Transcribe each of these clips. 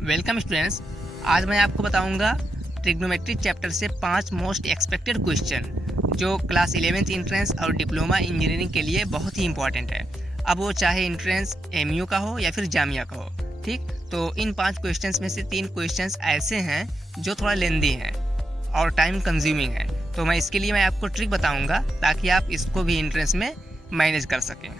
Welcome students. आज मैं आपको बताऊंगा ट्रिग्नोमेट्री चैप्टर से 5 मोस्ट एक्सपेक्टेड क्वेश्चन जो क्लास 11th इंट्रेंस और डिप्लोमा इंजीनियरिंग के लिए बहुत ही इंपॉर्टेंट है। अब वो चाहे इंट्रेंस एमयू का हो या फिर जामिया का हो। ठीक, तो इन 5 क्वेश्चंस में से 3 क्वेश्चंस ऐसे हैं जो थोड़ा लेंदी हैं और टाइम कंज्यूमिंग है। तो मैं आपको ट्रिक बताऊँगा ताकि आप इसको भी इंट्रेंस में मैनेज कर सकें।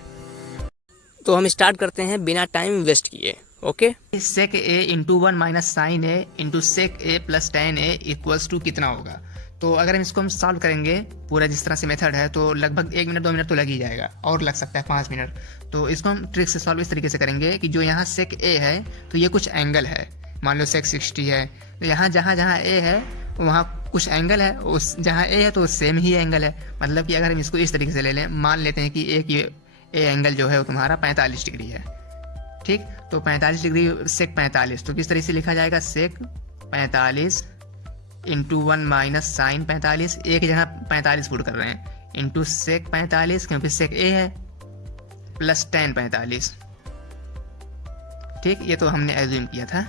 तो हम स्टार्ट करते हैं बिना टाइम वेस्ट किए। Okay, sec A into 1 minus sine A into sec A plus tan A equals to कितना होगा। तो अगर हम इसको सॉल्व करेंगे पूरा जिस तरह से मेथड है तो लगभग 1 मिनट 2 मिनट तो लग ही जाएगा, और लग सकता है 5 मिनट। तो इसको हम ट्रिक से सॉल्व इस तरीके से करेंगे कि जो यहाँ सेक ए है तो ये कुछ एंगल है, मान लो सेक 60 है, तो यहाँ जहाँ जहाँ ए है वहाँ कुछ एंगल है, उस जहाँ ए है तो सेम ही एंगल है। मतलब कि अगर हम इसको इस तरीके से ले लें, मान लेते हैं कि ए एंगल जो है वो तुम्हारा 45 डिग्री है। ठीक, तो 45 डिग्री सेक 45, तो किस तरीके से लिखा जाएगा, सेक 45 इंटू 1 माइनस साइन 45, एक जगह 45 पुट कर रहे हैं, इंटू सेक 45 क्योंकि सेक ए है, प्लस टेन 45। ठीक, ये तो हमने एज्यूम किया था,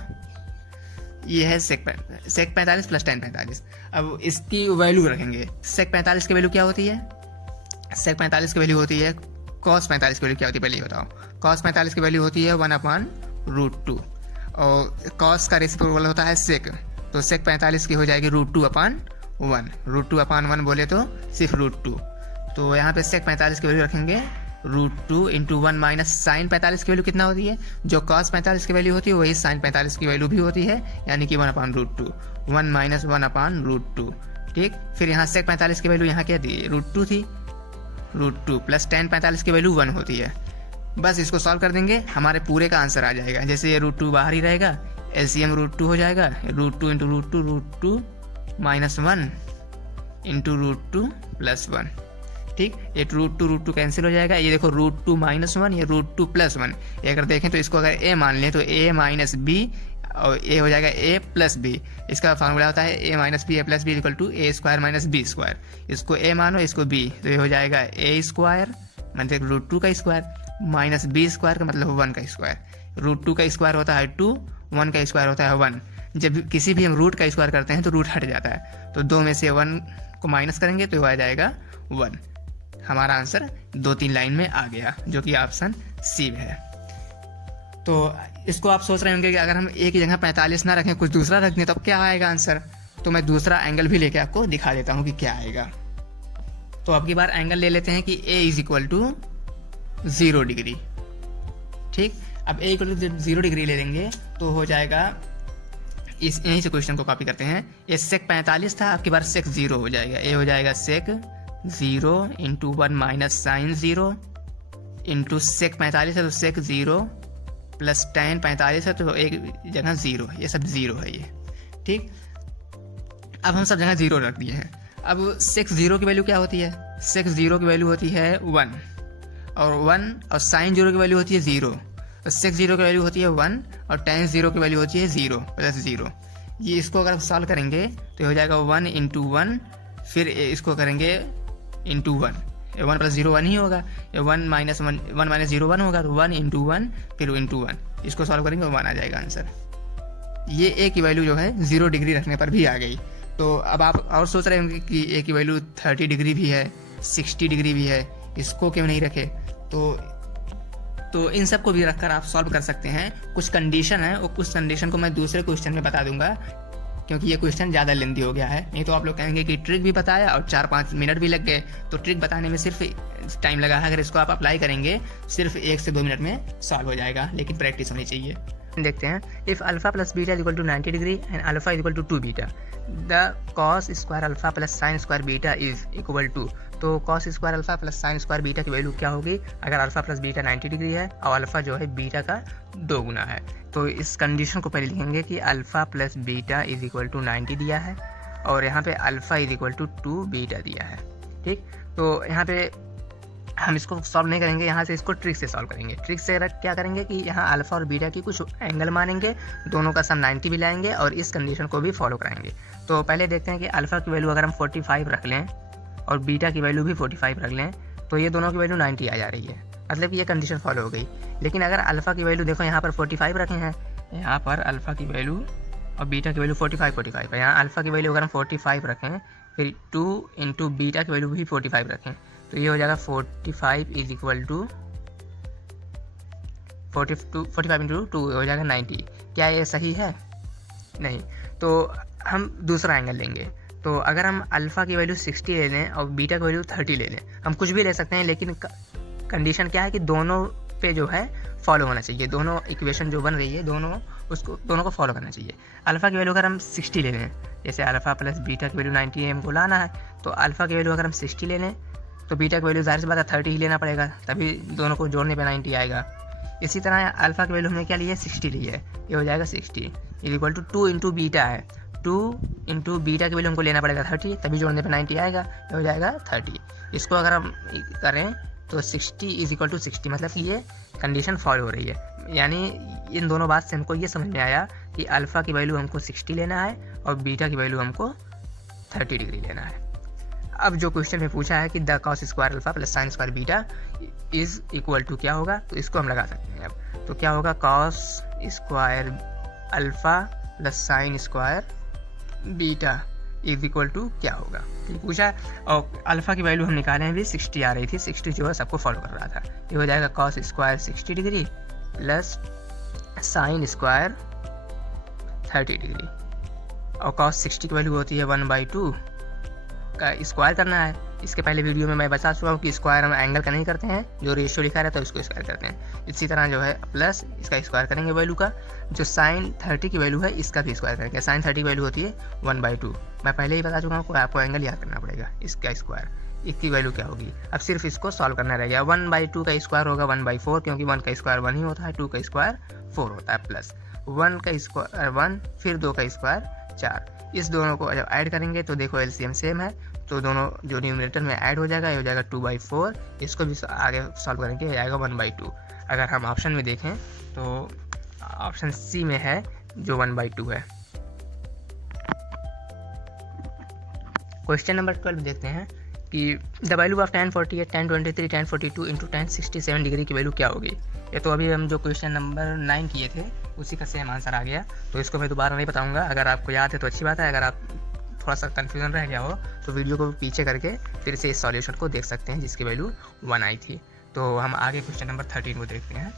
ये है सेक 45 प्लस टेन 45। अब इसकी वैल्यू रखेंगे। सेक 45 की वैल्यू क्या होती है, सेक 45 की वैल्यू होती है, कॉस 45 की वैल्यू क्या होती है पहले ये बताओ। कॉस 45 की वैल्यू होती है 1/√2, और कॉस का रेसिप्रोकल होता है सेक, तो सेक 45 की हो जाएगी √2/1। √2/1 बोले तो सिर्फ √2। तो यहाँ पे सेक 45 की वैल्यू रखेंगे √2 इंटू 1 माइनस साइन 45 की वैल्यू कितना होती है, जो कॉस 45 की वैल्यू होती है वही साइन 45 की वैल्यू भी होती है, यानी कि 1/√2, 1 माइनस 1/√2। ठीक, फिर यहाँ सेक 45 की वैल्यू यहाँ क्या थी, √2 थी, √2 प्लस टेन 45 की वैल्यू 1 होती है। बस इसको सॉल्व कर देंगे, हमारे पूरे का आंसर आ जाएगा। जैसे ये √2 बाहर ही रहेगा, एलसीएम √2 हो जाएगा, √2 इंटू √2 माइनस 1 इंटू √2 प्लस 1। ठीक, ये √2 कैंसिल हो जाएगा, ये देखो √2 माइनस 1, ये √2 प्लस 1। ये अगर देखें तो इसको अगर ए मान लें तो ए माइनस बी और ए हो जाएगा ए प्लस बी। इसका फार्मूला होता है A minus B A plus B equal to A square minus B square. इसको ए मानो, इसको बी, तो ये हो जाएगा ए स्क्वायर मतलब √2 का स्क्वायर माइनस बी स्क्वायर का मतलब 1 का स्क्वायर। √2 का स्क्वायर होता है 2, 1 का स्क्वायर होता है 1। जब किसी भी हम रूट का स्क्वायर करते हैं तो रूट हट जाता है, तो 2 में से 1 को माइनस करेंगे तो आ जाएगा 1। हमारा आंसर 2-3 लाइन में आ गया, जो कि ऑप्शन सी है। तो इसको आप सोच रहे होंगे कि अगर हम एक ही जगह 45 ना रखें, कुछ दूसरा रख दें, तब क्या आएगा आंसर। तो मैं दूसरा एंगल भी लेके आपको दिखा देता हूँ कि क्या आएगा। तो अब की बार एंगल ले लेते हैं कि a is equal to 0 degree. ठीक, अब a इक्वल टू 0 डिग्री ले लेंगे तो हो जाएगा, इस यहीं से क्वेश्चन को कॉपी करते हैं। ये सेक 45 था, आपकी बार सेक 0 हो जाएगा, a हो जाएगा sec 0 into 1 minus sine 0 into sec 45 है तो सेक 0 प्लस टेन 45 है तो एक जगह 0, ये सब 0 है ये। ठीक, अब हम सब जगह 0 रख दिए हैं। अब सेक 0 की वैल्यू क्या होती है, सेक 0 की वैल्यू होती है 1, और साइन 0 की वैल्यू होती है 0। तो सेक 0 की वैल्यू होती है 1 और टेन 0 की वैल्यू होती है 0 प्लस 0। ये इसको अगर सॉल्व करेंगे तो हो जाएगा 1 इंटू 1, फिर इसको करेंगे इंटू 1, 1 प्लस 0 1 ही होगा, 1 माइनस 0 1 होगा, तो 1 इंटू 1 फिर इंटू 1, इसको सॉल्व करेंगे 1 आ जाएगा आंसर। ये ए की वैल्यू जो है 0 डिग्री रखने पर भी आ गई। तो अब आप और सोच रहे होंगे कि ए की वैल्यू 30 डिग्री भी है, 60 डिग्री भी है, इसको क्यों नहीं रखे। तो इन सब को भी रखकर आप सॉल्व कर सकते हैं। कुछ कंडीशन है और कुछ कंडीशन को मैं दूसरे क्वेश्चन में बता दूंगा, क्योंकि ये क्वेश्चन ज़्यादा लेंदी हो गया है। नहीं तो आप लोग कहेंगे कि ट्रिक भी बताया और 4-5 मिनट भी लग गए, तो ट्रिक बताने में सिर्फ टाइम लगा है। अगर इसको आप अप्लाई करेंगे सिर्फ 1 से 2 मिनट में सॉल्व हो जाएगा, लेकिन प्रैक्टिस होनी चाहिए। देखते हैं, if alpha plus beta equal to 90 degree and alpha equal to 2 beta, the cos square alpha plus sine square beta is equal to. तो cos square alpha plus sine square beta की value क्या होगी अगर alpha plus beta 90 degree है और alpha जो है beta का 2 गुना है। तो इस कंडीशन को पहले लिखेंगे कि alpha plus beta is equal to 90 दिया है और यहाँ पे alpha is equal to 2 beta दिया है। ठीक, तो यहाँ पे हम इसको सॉल्व नहीं करेंगे, यहाँ से इसको ट्रिक से सॉल्व करेंगे। ट्रिक से क्या करेंगे कि यहाँ अल्फा और बीटा की कुछ एंगल मानेंगे, दोनों का सम 90 भी लाएंगे और इस कंडीशन को भी फॉलो कराएंगे। तो पहले देखते हैं कि अल्फा की वैल्यू अगर हम 45 रख लें और बीटा की वैल्यू भी 45 रख लें तो ये दोनों की वैल्यू 90 आ जा रही है, मतलब कि ये कंडीशन फॉलो हो गई। लेकिन अगर अल्फा की वैल्यू देखो यहाँ पर 45 रखे हैं यहाँ पर अल्फ़ा की वैल्यू और बीटा की वैल्यू 45 है। यहाँ अल्फ़ा की वैल्यू अगर हम 45 रखें, फिर 2 इंटू बीटा की वैल्यू भी 45 रखें, तो ये हो जाएगा 45 इज इक्वल टू 45 इंटू 2 हो जाएगा 90। क्या ये सही है? नहीं। तो हम दूसरा एंगल लेंगे। तो अगर हम अल्फ़ा की वैल्यू 60 ले लें और बीटा की वैल्यू 30 ले लें, हम कुछ भी ले सकते हैं, लेकिन कंडीशन क्या है कि दोनों पे जो है फॉलो होना चाहिए। दोनों इक्वेशन जो बन रही है दोनों को फॉलो करना चाहिए। अल्फ़ा की वैल्यू अगर हम 60 ले लें, जैसे अल्फ़ा प्लस बीटा की वैल्यू 90 हमको लाना है, तो अल्फ़ा की वैल्यू अगर हम 60 ले लें तो बीटा की वैल्यू ज़ाहिर सी बात है 30 ही लेना पड़ेगा, तभी दोनों को जोड़ने पे 90 आएगा। इसी तरह अल्फ़ा की वैल्यू हमने क्या ली है? 60 ली है, ये हो जाएगा 60 is equal to 2 into beta है, 2 इंटू बीटा की वैल्यू हमको लेना पड़ेगा 30, तभी जोड़ने पे 90 आएगा, ये हो जाएगा 30। इसको अगर हम करें तो 60 इज इक्वल टू 60, मतलब कि ये कंडीशन फॉलो हो रही है। यानी इन दोनों बात से हमको ये समझ में आया कि अल्फ़ा की वैल्यू हमको 60 लेना है और बीटा की वैल्यू हमको 30 डिग्री लेना है। अब जो क्वेश्चन में पूछा है कि the cos square alpha plus sine square beta is equal to क्या होगा, तो इसको हम लगा सकते हैं। अब तो क्या होगा? Cos square alpha plus sine square beta is equal to क्या होगा, ये पूछा है। और अल्फ़ा की वैल्यू हम निकाले हैं भी 60 आ रही थी, 60 जो है सबको फॉलो कर रहा था। ये हो जाएगा cos square 60 degree plus sine square 30 degree, और कॉस 60 की वैल्यू होती है 1/2 का स्क्वायर करना है। इसके पहले वीडियो में मैं बता चुका हूँ कि स्क्वायर हम एंगल का नहीं करते हैं, जो रेशियो लिखा रहता है उसको स्क्वायर करते हैं। इसी तरह जो है प्लस इसका स्क्वायर करेंगे वैल्यू का, जो साइन 30 की वैल्यू है इसका भी स्क्वायर करेंगे। साइन 30 की वैल्यू होती है 1/2, मैं पहले ही बता चुका हूँ, आपको एंगल याद करना पड़ेगा। इसका स्क्वायर, इसकी वैल्यू क्या होगी? अब सिर्फ इसको सॉल्व करना रह गया। 1/2 का स्क्वायर होगा 1/4, क्योंकि 1 का स्क्वायर 1 ही होता है, 2 का स्क्वायर 4 होता है, प्लस 1 का स्क्वायर 1, फिर 2 का स्क्वायर 4। इस दोनों को जब ऐड करेंगे तो देखो एलसीएम सेम है, तो दोनों जो न्यूमरेटर में ऐड हो जाएगा, ये हो जाएगा 2/4। इसको भी आगे सॉल्व करेंगे, ये आएगा 1/2। अगर हम ऑप्शन में देखें तो ऑप्शन सी में है जो 1/2 है। क्वेश्चन नंबर 12 देखते हैं कि the value of tan 48, tan 23, tan 42 into tan 67 degree की वैल्यू क्या होगी। ये तो अभी हम जो क्वेश्चन नंबर 9 किए थे उसी का सेम आंसर आ गया, तो इसको मैं दोबारा नहीं बताऊंगा। अगर आपको याद है तो अच्छी बात है, अगर आप थोड़ा सा कन्फ्यूजन रह गया हो तो वीडियो को पीछे करके फिर से इस सॉल्यूशन को देख सकते हैं जिसकी वैल्यू 1 आई थी। तो हम आगे क्वेश्चन नंबर 13 को देखते हैं।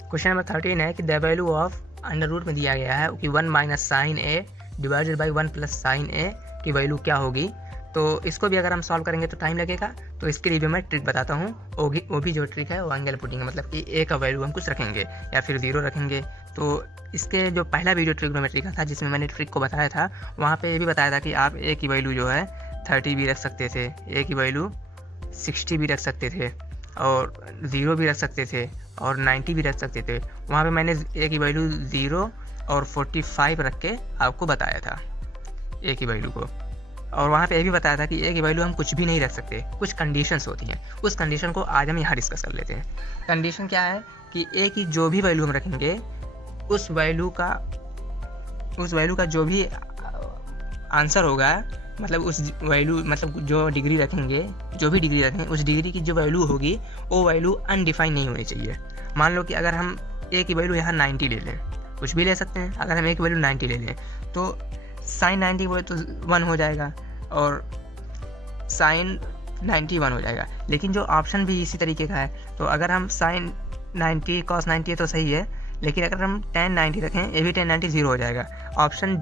क्वेश्चन नंबर 13 है कि the value of under root में दिया गया है कि 1 minus sine A divided by 1 plus sine A की वैल्यू क्या होगी। तो इसको भी अगर हम सॉल्व करेंगे तो टाइम लगेगा, तो इसके लिए भी मैं ट्रिक बताता हूँ। वो भी जो ट्रिक है वो एंगल पुटिंग है, मतलब कि ए का वैल्यू हम कुछ रखेंगे या फिर 0 रखेंगे। तो इसके जो पहला वीडियो ट्रिग्नोमेट्री का था जिसमें मैंने ट्रिक को बताया था, वहाँ पे ये भी बताया था कि आप ए की वैल्यू जो है 30 भी रख सकते थे, ए की वैल्यू 60 भी रख सकते थे, और 0 भी रख सकते थे, और 90 भी रख सकते थे। वहाँ पे मैंने ए की वैल्यू 0 और 45 रख के आपको बताया था ए की वैल्यू को। और वहाँ पे ये भी बताया था कि ए की वैल्यू हम कुछ भी नहीं रख सकते, कुछ कंडीशंस होती हैं। उस कंडीशन को आज हम यहाँ डिस्कस कर लेते हैं। कंडीशन क्या है कि ए की जो भी वैल्यू हम रखेंगे उस वैल्यू का जो भी आंसर होगा, मतलब उस वैल्यू, मतलब जो भी डिग्री रखें उस डिग्री की जो वैल्यू होगी वो वैल्यू अनडिफाइन नहीं होनी चाहिए। मान लो कि अगर हम ए की वैल्यू यहाँ 90 ले लें, कुछ भी ले सकते हैं, अगर हम ए की वैल्यू 90 ले लें तो साइन 90 बोले तो 1 हो जाएगा और साइन 90 1 हो जाएगा। लेकिन जो ऑप्शन भी इसी तरीके का है, तो अगर हम साइन 90 कॉस 90 तो सही है, लेकिन अगर हम tan 90 रखें, ए भी tan 90 0 हो जाएगा। ऑप्शन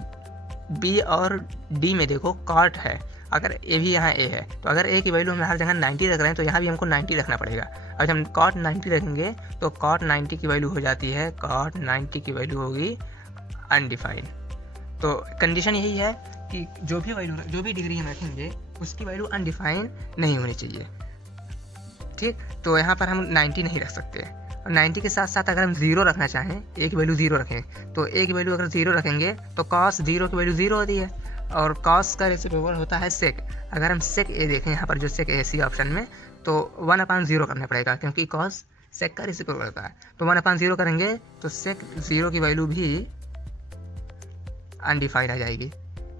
बी और डी में देखो कॉट है, अगर ए भी यहाँ ए है, तो अगर ए की वैल्यू हम हर जगह 90 रख रहे हैं तो यहाँ भी हमको 90 रखना पड़ेगा। अगर हम कॉट 90 रखेंगे तो कॉट 90 की वैल्यू हो जाती है, कॉट 90 की वैल्यू होगी अनडिफाइंड। तो कंडीशन यही है कि जो भी डिग्री हम रखेंगे उसकी वैल्यू अनडिफाइंड नहीं होनी चाहिए, ठीक। तो यहाँ पर हम 90 नहीं रख सकते, और 90 के साथ साथ अगर हम 0 रखना चाहें, ए की वैल्यू 0 रखें, तो ए की वैल्यू अगर 0 रखेंगे तो कॉस 0 की वैल्यू 0 होती है, और कॉस का रेसिप्रोकल होता है सेक। अगर हम सेक ए देखें यहाँ पर जो सेक ए सी ऑप्शन में, तो 1/0 करना पड़ेगा, क्योंकि कॉस सेक का रेसिप्रोकल होता है। तो 1/0 करेंगे तो सेक 0 की वैल्यू भी अनडिफाइंड आ जाएगी,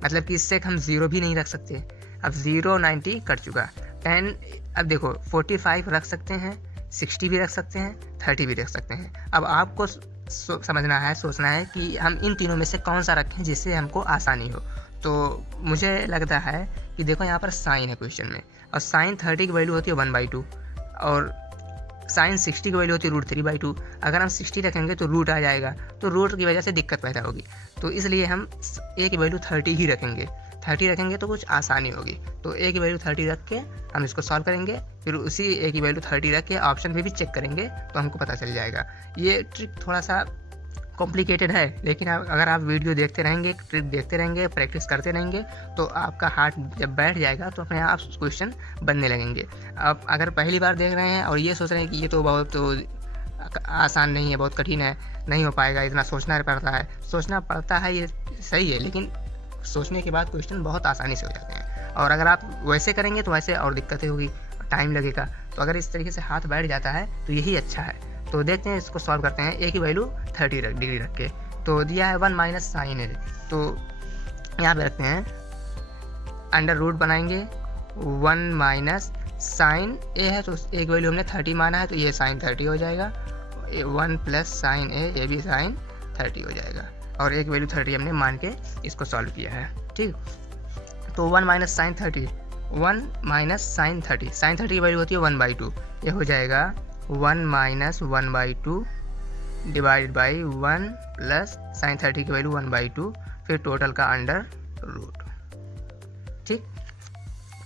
मतलब कि सेक हम 0 भी नहीं रख सकते। अब 0 90 कट चुका, 10 अब देखो 45 रख सकते हैं, 60 भी रख सकते हैं, 30 भी रख सकते हैं। अब आपको समझना है, सोचना है कि हम इन तीनों में से कौन सा रखें जिससे हमको आसानी हो। तो मुझे लगता है कि देखो यहाँ पर साइन है क्वेश्चन में, और साइन 30 की वैल्यू होती है 1/2 और साइन 60 की वैल्यू होती है √3/2। अगर हम 60 रखेंगे तो रूट आ जाएगा, तो रूट की वजह से दिक्कत पैदा होगी। तो इसलिए हम ए की वैल्यू 30 ही रखेंगे। 30 रखेंगे तो कुछ आसानी होगी। तो ए की वैल्यू 30 रख के हम इसको सॉल्व करेंगे, फिर उसी ए की वैल्यू 30 रख के ऑप्शन पे भी चेक करेंगे तो हमको पता चल जाएगा। ये ट्रिक थोड़ा सा कॉम्प्लिकेटेड है, लेकिन अगर आप वीडियो देखते रहेंगे, ट्रिक देखते रहेंगे, प्रैक्टिस करते रहेंगे, तो आपका हाथ जब बैठ जाएगा तो अपने आप क्वेश्चन बनने लगेंगे। आप अगर पहली बार देख रहे हैं और ये सोच रहे हैं कि ये तो बहुत आसान नहीं है, बहुत कठिन है, नहीं हो पाएगा, इतना सोचना पड़ता है, ये सही है, लेकिन सोचने के बाद क्वेश्चन बहुत आसानी से हो जाते हैं। और अगर आप वैसे करेंगे तो वैसे और दिक्कतें होगी, टाइम लगेगा। तो अगर इस तरीके से हाथ बैठ जाता है तो यही अच्छा है। तो देखते हैं, इसको सॉल्व करते हैं। ए की वैल्यू 30 डिग्री रख के, तो दिया है 1 माइनस साइन ए, तो यहाँ पे रखते हैं, अंडर रूट बनाएंगे, 1 माइनस साइन ए है तो ए की वैल्यू हमने 30 माना है, तो ये साइन 30 हो जाएगा, 1 प्लस साइन ए, ये भी साइन 30 हो जाएगा, और एक वैल्यू 30 हमने मान के इसको सॉल्व किया है। ठीक, तो 1 minus sine 30, 1 minus sine 30, sine 30 की वैल्यू होती है 1/2, ये हो जाएगा 1 minus 1/2 divide by 1 plus sign 30 की वैल्यू 1/2, फिर टोटल का अंडर रूट। ठीक,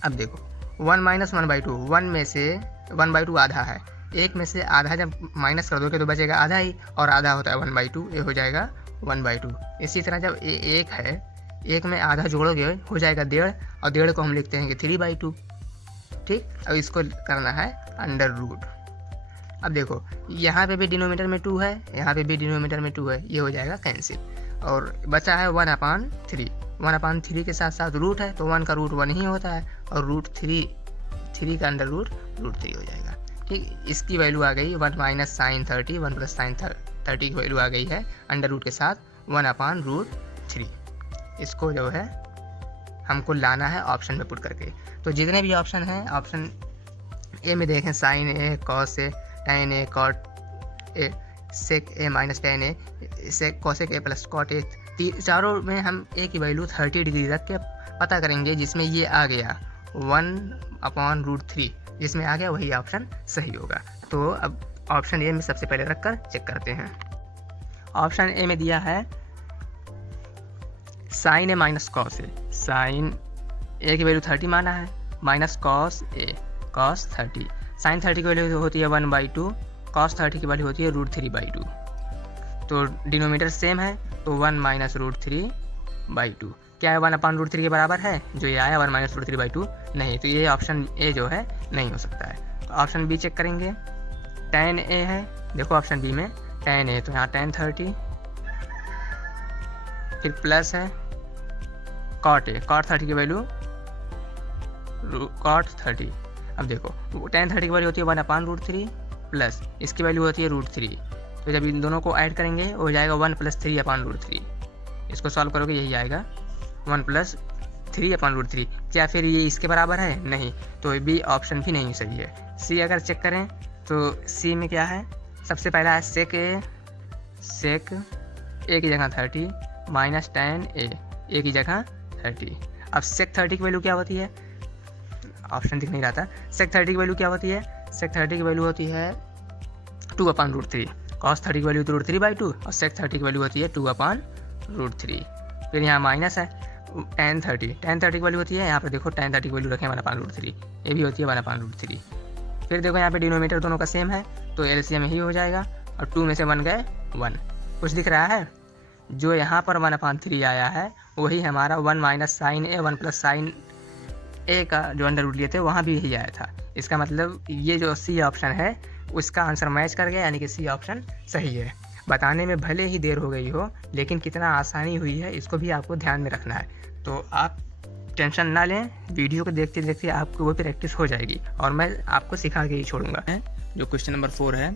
अब देखो 1 माइनस 1/2, 1 में से 1/2 आधा है, एक में से आधा जब माइनस कर दोगे तो बचेगा आधा ही, और आधा होता है 1/2, ये हो जाएगा 1/2। इसी तरह जब एक है, एक में आधा जोड़ोगे हो जाएगा 1.5, और 1.5 को हम लिखते हैं कि 3/2। ठीक, अब इसको करना है अंडर रूट। अब देखो यहाँ पे भी डिनोमीटर में 2 है, यहाँ पे भी डिनोमीटर में 2 है, ये हो जाएगा कैंसिल, और बचा है 1/3। 1/3 के साथ साथ रूट है, तो 1 का रूट 1 ही होता है, और √3 का अंडर रूट √3 हो जाएगा। ठीक, इसकी वैल्यू आ गई 1 माइनस साइन 30, 1 प्लस साइन 30 की वैल्यू आ गई है अंडर रूट के साथ 1/√3। इसको जो है हमको लाना है ऑप्शन में पुट करके। तो जितने भी ऑप्शन हैं, ऑप्शन ए में देखें, sine A, cos A, tan A, cot A, sec A minus tan A, sec cosec A plus cot A, चारों में हम ए की वैल्यू 30 डिग्री रख के पता करेंगे। जिसमें ये आ गया 1/√3, जिसमें आ गया वही ऑप्शन सही होगा। तो अब ऑप्शन ए में सबसे पहले रख कर चेक करते हैं। ऑप्शन ए में दिया है sign A minus cos A, sign A की वैल्यू 30 माना है, minus cos A, cos 30, sine 30 की वैल्यू होती है 1/2, कॉस 30 की वैल्यू होती है √3/2। तो डिनोमीटर सेम है, तो 1 माइनस √3/2 क्या है, 1/√3 के बराबर है, जो ये आया 1 माइनस √3/2 नहीं, तो ये ऑप्शन ए जो है नहीं हो सकता है। तो ऑप्शन बी चेक करेंगे, tan ए है, देखो ऑप्शन बी में tan ए, तो यहाँ tan 30, फिर प्लस है कॉट ए, कॉट 30 की वैल्यू कॉट 30। अब देखो tan 30 की वैल्यू होती है 1/√3 प्लस इसकी वैल्यू होती है √3, तो जब इन दोनों को ऐड करेंगे हो जाएगा 1 प्लस 3/√3। इसको सॉल्व करोगे यही आएगा 1 प्लस 3/√3। क्या फिर ये इसके बराबर है, नहीं, तो बी ऑप्शन भी नहीं सही है। सी अगर चेक करें तो सी में क्या है, सबसे पहला है सेक ए की जगह 30 माइनस tan ए की जगह 30। अब सेक 30 की वैल्यू क्या होती है, ऑप्शन दिख नहीं रहा था, सेक 30 की वैल्यू क्या होती है, सेक 30 की वैल्यू होती है 2/√3, कॉस 30 की वैल्यू तो √3/2, और सेक 30 की वैल्यू होती है 2/√3। फिर यहाँ माइनस है tan 30 की वैल्यू होती है, यहाँ पर देखो tan 30 की वैल्यू रखें 1/√3, ये भी होती है 1/√3। फिर देखो यहाँ पे डिनोमीटर दोनों का सेम है, तो एलसीएम ही हो जाएगा, और 2 में से 1 गए 1। कुछ दिख रहा है, जो यहाँ पर 1/3 आया है वही हमारा 1 माइनस साइन ए, 1 प्लस साइन ए का जो अंडर रूट लिए थे वहाँ भी यही आया था। इसका मतलब ये जो सी ऑप्शन है उसका आंसर मैच कर गया, यानी कि सी ऑप्शन सही है। बताने में भले ही देर हो गई हो, लेकिन कितना आसानी हुई है इसको भी आपको ध्यान में रखना है। तो आप टेंशन ना लें, वीडियो को देखते देखते आपको वो प्रैक्टिस हो जाएगी, और मैं आपको सिखा के ही छोड़ूंगा। जो क्वेश्चन नंबर 4 है,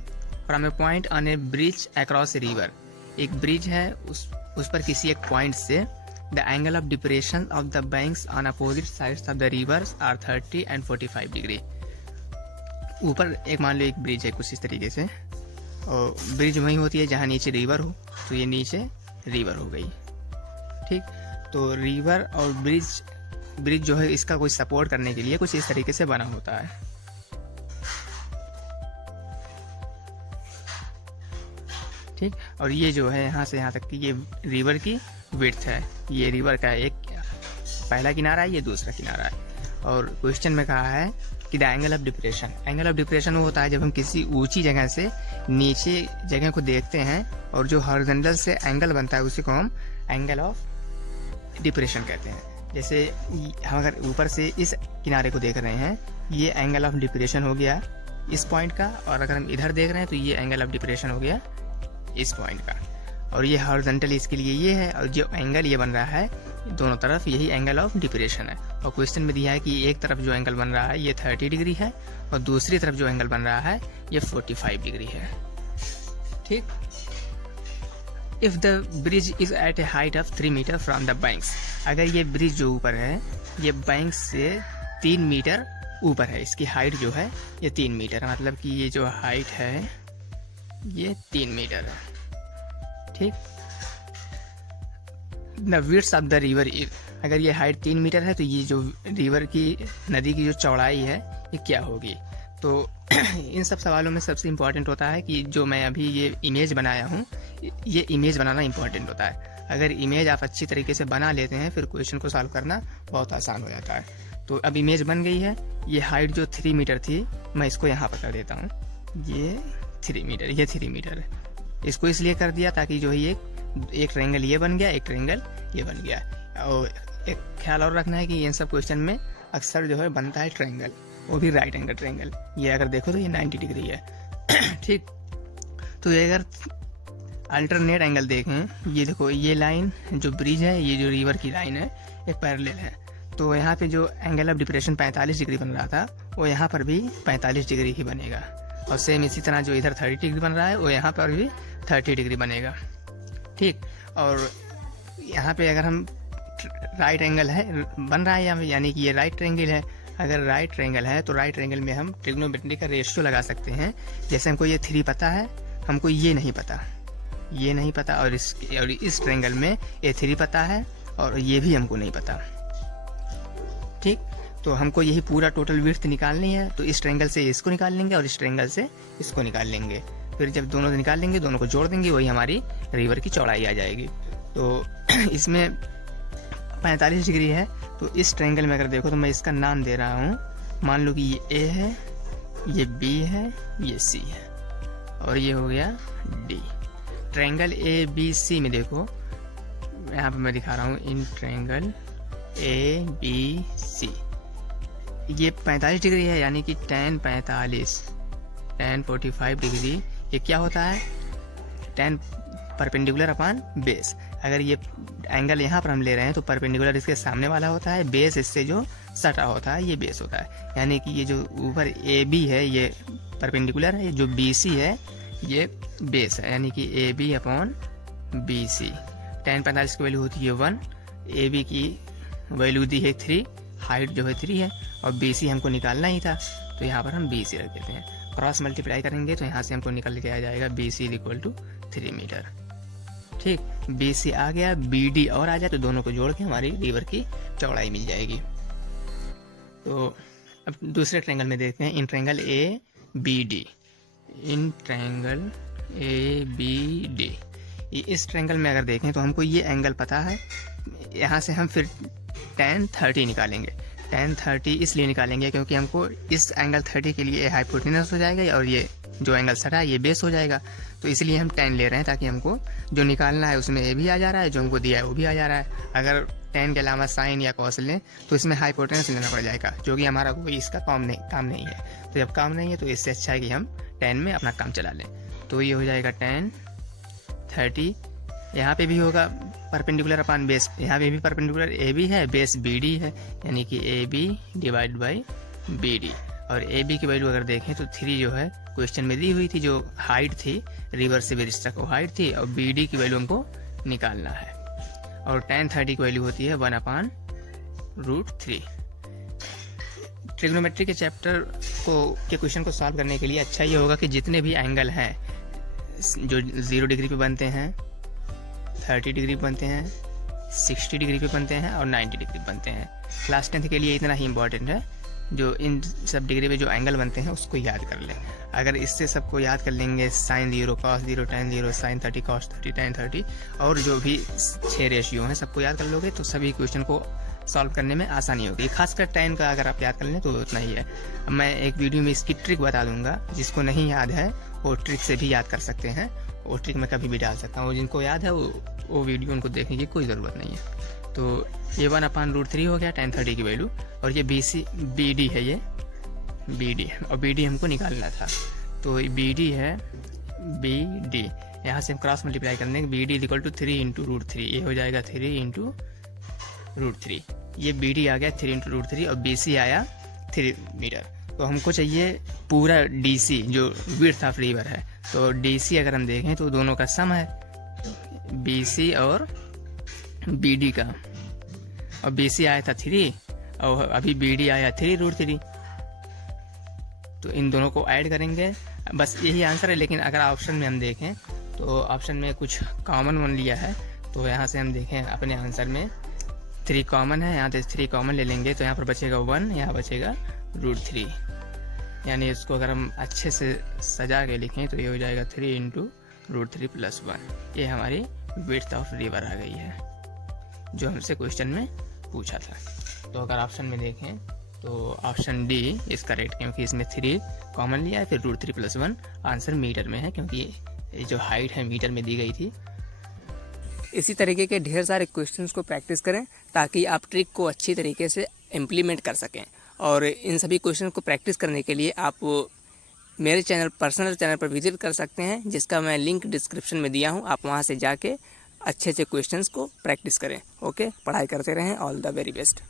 from a point on a bridge across a river, एक ब्रिज है, उस पर किसी एक पॉइंट से the angle of depression of the banks on opposite sides of the rivers are 30 and 45 degree. ऊपर एक मान लो एक ब्रिज है कुछ इस तरीके से, और ब्रिज वहीं होती है जहाँ नीचे रिवर हो, तो ये नीचे रिवर हो गई। ठीक, तो रिवर और ब्रिज जो है इसका कोई सपोर्ट करने के लिए कुछ इस तरीके से बना होता है। ठीक, और ये जो है यहाँ से यहाँ तक की ये रिवर की विड्थ है। ये रिवर का एक पहला किनारा है, ये दूसरा किनारा है। और क्वेश्चन में कहा है कि the angle of depression. Angle of depression वो होता है जब हम किसी ऊंची जगह से नीचे जगह को देखते हैं और जो हॉरिजॉन्टल से एंगल बनता है उसी को हम एंगल ऑफ डिप्रेशन कहते हैं। जैसे हम अगर ऊपर से इस किनारे को देख रहे हैं, ये एंगल ऑफ डिप्रेशन हो गया इस पॉइंट का, और अगर हम इधर देख रहे हैं तो ये एंगल ऑफ डिप्रेशन हो गया इस पॉइंट का। और ये हॉरिजॉन्टल इसके लिए ये है, और जो एंगल ये बन रहा है दोनों तरफ, यही एंगल ऑफ डिप्रेशन है। और क्वेश्चन में दिया है कि एक तरफ जो एंगल बन रहा है ये 30 डिग्री है और दूसरी तरफ जो एंगल बन रहा है ये 45 डिग्री है। ठीक, if the bridge is at a height of 3 metre from the banks. अगर ये ब्रिज जो ऊपर है ये बैंक से 3 मीटर ऊपर है, इसकी हाइट जो है ये 3 मीटर है, मतलब कि ये जो हाइट है ये 3 मीटर है। ठीक, the width of the river is. अगर ये हाइट 3 मीटर है तो ये जो रिवर की नदी की जो चौड़ाई है ये क्या होगी। तो इन सब सवालों में सबसे इम्पोर्टेंट होता है कि जो मैं अभी ये इमेज बनाया हूँ, ये इमेज बनाना इम्पोर्टेंट होता है। अगर इमेज आप अच्छी तरीके से बना लेते हैं फिर क्वेश्चन को सॉल्व करना बहुत आसान हो जाता है। तो अब इमेज बन गई है। ये हाइट जो 3 मीटर थी मैं इसको यहाँ पर कर देता हूँ, ये 3 मीटर, ये 3 मीटर है। इसको इसलिए कर दिया ताकि जो है ये एक ट्रायंगल ये बन गया, एक ट्रायंगल ये बन गया। और एक ख्याल और रखना है कि इन सब क्वेश्चन में अक्सर जो है बनता है ट्रायंगल, वो भी राइट एंगल ट्रायंगल। ये अगर देखो तो ये 90 डिग्री है। ठीक, तो ये अगर अल्टरनेट एंगल देखें, ये देखो ये लाइन जो ब्रिज है, ये जो रिवर की लाइन है एक पैरेलल है, तो यहाँ पे जो एंगल ऑफ डिप्रेशन 45 डिग्री बन रहा था वो यहाँ पर भी 45 डिग्री ही बनेगा। और सेम इसी तरह जो इधर 30 डिग्री बन रहा है वो यहाँ पर भी 30 डिग्री बनेगा। ठीक, और यहाँ पे अगर हम राइट एंगल है बन रहा है यानी कि ये राइट ट्रायंगल है। अगर राइट ट्रायंगल है तो राइट ट्रायंगल में हम ट्रिग्नोमेट्री का रेशियो लगा सकते हैं। जैसे हमको ये 3 पता है, हमको ये नहीं पता, ये नहीं पता, और इस ट्रायंगल में ये 3 पता है और ये भी हमको नहीं पता। ठीक, तो हमको यही पूरा टोटल विड्थ निकालनी है, तो इस ट्रायंगल से इसको निकाल लेंगे और इस ट्रायंगल से इसको निकाल लेंगे। फिर जब दोनों से निकाल लेंगे, दोनों को जोड़ देंगे, वही हमारी रिवर की चौड़ाई आ जाएगी। तो इसमें 45 डिग्री है, तो इस ट्रायंगल में अगर देखो तो मैं इसका नाम दे रहा हूँ, मान लो कि ये ए है, ये बी है, ये सी है और ये हो गया D. Triangle A B C में देखो यहाँ पे मैं दिखा रहा हूँ, इन ट्रायंगल ए बी सी ये 45 डिग्री है, यानी कि tan 45 डिग्री ये क्या होता है, tan परपेंडिकुलर अपॉन बेस। अगर ये एंगल यहाँ पर हम ले रहे हैं तो परपेंडिकुलर इसके सामने वाला होता है, बेस इससे जो सटा होता है ये बेस होता है। यानी कि ये जो ऊपर ए बी है ये परपेंडिकुलर है, जो बी सी है ये बेस है, यानी कि A B upon B C. tan 45 की वैल्यू होती है 1, ए बी की वैल्यू दी है 3, हाइट जो है 3 है और बी सी हमको निकालना ही था, तो यहाँ पर हम बी सी रख देते हैं। क्रॉस मल्टीप्लाई करेंगे तो यहाँ से हमको निकल के आ जाएगा B C equal to 3 metre. ठीक, बी सी आ गया, बी डी और आ जाए तो दोनों को जोड़ के हमारी रिवर की चौड़ाई मिल जाएगी। तो अब दूसरे ट्रायंगल में देखते हैं, in triangle A B D, in triangle A B D. इस ट्रायंगल में अगर देखें तो हमको ये एंगल पता है, यहाँ से हम फिर tan 30 निकालेंगे। tan 30 इसलिए निकालेंगे क्योंकि हमको इस एंगल 30 के लिए हाइपोटेनस हो जाएगा और ये जो एंगल सटा है ये बेस हो जाएगा, तो इसलिए हम tan ले रहे हैं ताकि हमको जो निकालना है उसमें ए भी आ जा रहा है, जो हमको दिया है वो भी आ जा रहा है। अगर tan के अलावा साइन या कॉस लें तो इसमें हाइपोटेनस लेना पड़ जाएगा, जो कि हमारा कोई इसका काम नहीं है। तो जब काम नहीं है तो इससे अच्छा है कि हम tan में अपना काम चला लें। तो ये हो जाएगा tan 30, यहाँ पे भी होगा परपेंडिकुलर अपॉन बेस, यहाँ पे भी परपेंडिकुलर ए बी है, बेस बी डी है, यानी कि A B divide by B D. और ए बी की वैल्यू अगर देखें तो 3 जो है क्वेश्चन में दी हुई थी, जो हाइट थी रिवर से ब्रिज तक वो हाइट थी, और बी डी की वैल्यू हमको निकालना है। और tan 30 की वैल्यू होती है 1/√3। ट्रिग्नोमेट्री के चैप्टर के क्वेश्चन को सॉल्व करने के लिए अच्छा ये होगा कि जितने भी एंगल हैं जो 0 डिग्री पे बनते हैं, 30 डिग्री पे बनते हैं, 60 डिग्री पे बनते हैं और 90 डिग्री पे बनते हैं। क्लास 10th के लिए इतना ही इम्पॉर्टेंट है, जो इन सब डिग्री पे जो एंगल बनते हैं उसको याद कर लें। अगर इससे सबको याद कर लेंगे, sin 0, cos 0, tan 0, sin 30, cos 30, tan 30 और जो भी 6 रेशियो हैं सबको याद कर लोगे तो सभी क्वेश्चन को सॉल्व करने में आसानी होगी। खासकर tan का अगर आप याद कर लें तो उतना ही है। मैं एक वीडियो में इसकी ट्रिक बता दूंगा, जिसको नहीं याद है वो ट्रिक से भी याद कर सकते हैं। वो ट्रिक मैं कभी भी डाल सकता हूँ, जिनको याद है वो वीडियो उनको देखने की कोई ज़रूरत नहीं है। तो ये 1/√3 हो गया tan 30 की वैल्यू, और ये BD है, ये BD और BD हमको निकालना था। तो BD है BD, यहाँ से हम क्रॉस मल्टीप्लाई कर देंगे। BD = 3 × √3, ये हो जाएगा 3 × √3। ये BD आ गया 3 × √3 और BC आया 3 मीटर। तो हमको चाहिए पूरा DC जो विड्थ ऑफ रिवर है। तो DC अगर हम देखें तो दोनों का सम है, BC और BD का, और BC आया था 3 और अभी BD आया 3 √3। तो इन दोनों को ऐड करेंगे, बस यही आंसर है। लेकिन अगर ऑप्शन में हम देखें तो ऑप्शन में कुछ कॉमन वन लिया है, तो यहाँ से हम देखें अपने आंसर में 3 कॉमन है, यहाँ से 3 कॉमन ले लेंगे तो यहाँ पर बचेगा 1, यहाँ बचेगा √3। यानी इसको अगर हम अच्छे से सजा के लिखें तो ये हो जाएगा 3 × √3 + 1। ये हमारी विड्थ ऑफ रिवर आ गई है जो हमसे क्वेश्चन में पूछा था। तो अगर ऑप्शन में देखें तो ऑप्शन D इज करेक्ट, क्योंकि इसमें 3 कॉमन लिया है, फिर √3 + 1 आंसर मीटर में है, क्योंकि ये जो हाइट है मीटर में दी गई थी। इसी तरीके के ढेर सारे क्वेश्चंस को प्रैक्टिस करें ताकि आप ट्रिक को अच्छी तरीके से इम्प्लीमेंट कर सकें। और इन सभी क्वेश्चन को प्रैक्टिस करने के लिए आप मेरे पर्सनल चैनल पर विजिट कर सकते हैं, जिसका मैं लिंक डिस्क्रिप्शन में दिया हूं। आप वहां से जाके अच्छे अच्छे क्वेश्चंस को प्रैक्टिस करें। ओके, पढ़ाई करते रहें। All the very best.